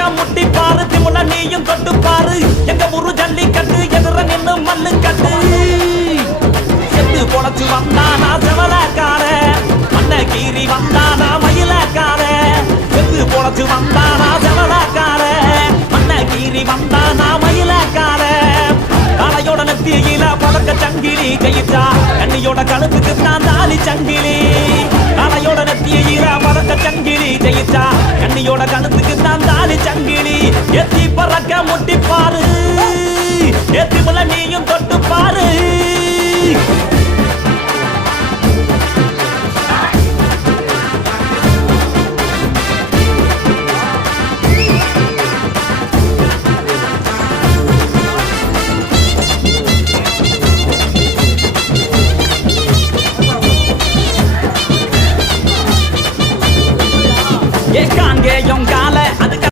பறக்க முட்டி பாரு திமுல நீயும் தொட்டு பாரு எங்க ஊரு ஜல்லிக்கட்டு எதிர நின்னு மல்லு கட்டு செத்து பொழைச்சு வந்தானா செவலக்கார மண்ண கீறி வந்தானா மயிலக்கார செத்து பொழைச்சு வந்தானா செவலக்கார மண்ண கீறி வந்தானா மயிலக்கார காலையோட நெத்தியில பதக்க சங்கிலி ஜெயிச்சா கண்ணியோட கழுத்துக்கு தான் தாலி சங்கிலி காலையோட நெத்தியில பதக்க சங்கிலி ஜெயிச்சா கண்ணியோட கழுத்துக்கு தான் தாலி சங்கிலி எத்தி பறக்க முட்டி பாரு எத்தி முல நீயும் தொட்டு பாரு